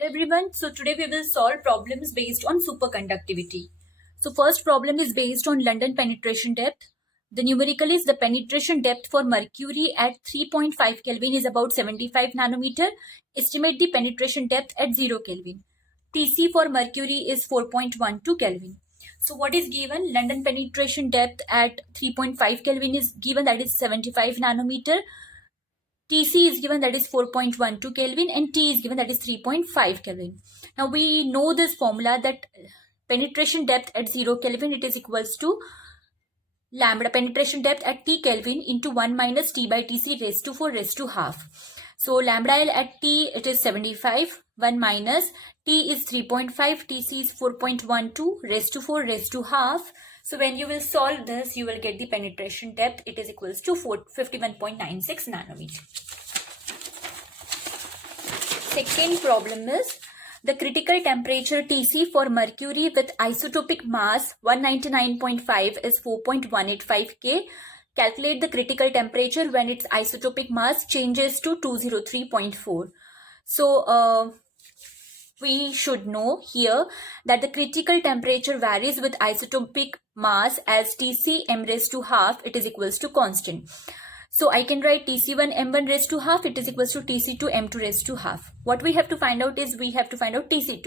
Hello everyone. So today we will solve problems based on superconductivity. So first problem is based on London penetration depth. The numerical is the penetration depth for mercury at 3.5 Kelvin is about 75 nanometer. Estimate the penetration depth at 0 Kelvin. Tc for mercury is 4.12 Kelvin. So what is given? London penetration depth at 3.5 Kelvin is given, that is 75 nanometer. Tc is given, that is 4.12 Kelvin, and T is given, that is 3.5 Kelvin. Now we know this formula that penetration depth at 0 Kelvin, it is equals to lambda penetration depth at T Kelvin into 1 minus T by Tc raised to 4 raised to half. So lambda L at T, it is 75, 1 minus T is 3.5, Tc is 4.12 raised to 4 raised to half. So when you will solve this, you will get the penetration depth. It is equals to 51.96 nanometer. Second problem is the critical temperature Tc for mercury with isotopic mass 199.5 is 4.185 K. Calculate the critical temperature when its isotopic mass changes to 203.4. So we should know here that the critical temperature varies with isotopic mass as Tc m raised to half, it is equals to constant. So I can write Tc1 m1 raised to half, it is equals to Tc2 m2 raised to half. What we have to find out is we have to find out Tc2.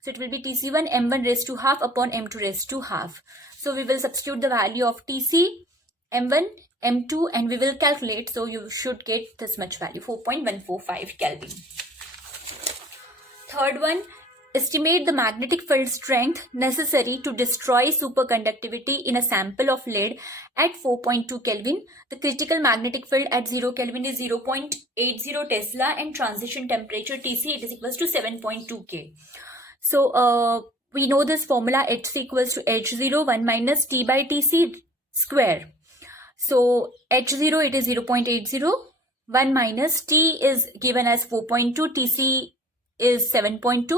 So it will be Tc1 m1 raised to half upon m2 raised to half. So we will substitute the value of Tc, m1, m2 and we will calculate. So you should get this much value, 4.145 Kelvin. Third one, estimate the magnetic field strength necessary to destroy superconductivity in a sample of lead at 4.2 Kelvin. The critical magnetic field at 0 Kelvin is 0.80 Tesla and transition temperature Tc, it is equals to 7.2 K. So we know this formula, Hc equals to H0 1 minus T by Tc square. So H0 it is 0.80, 1 minus T is given as 4.2, Tc is 7.2.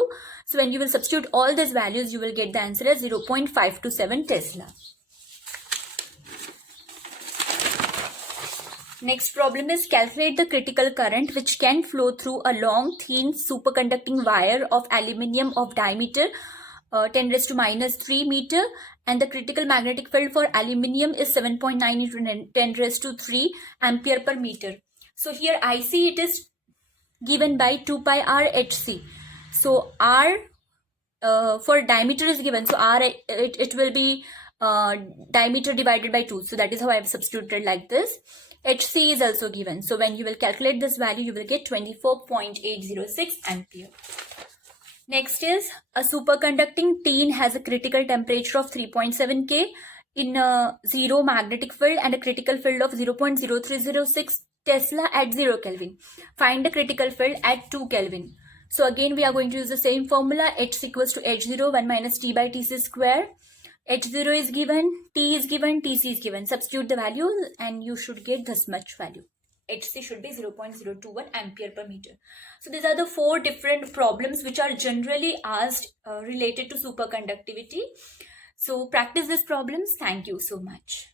So when you will substitute all these values, you will get the answer as 0.527 Tesla. Next problem is calculate the critical current which can flow through a long thin superconducting wire of aluminium of diameter 10 raised to minus 3 meter, and the critical magnetic field for aluminium is 7.9 into 10 raised to 3 ampere per meter. So here IC it is given by 2 pi r Hc. So r for diameter is given, so r it will be diameter divided by 2. So that is how I have substituted like this. Hc is also given. So when you will calculate this value, you will get 24.806 ampere. Next is a superconducting tin has a critical temperature of 3.7 K in a zero magnetic field and a critical field of 0.0306 Tesla at 0 Kelvin. Find the critical field at 2 Kelvin. So again we are going to use the same formula, H equals to H0 1 minus T by Tc square. H0 is given, T is given, Tc is given. Substitute the value and you should get this much value. Hc should be 0.021 ampere per meter. So these are the 4 different problems which are generally asked related to superconductivity. So practice these problems. Thank you so much.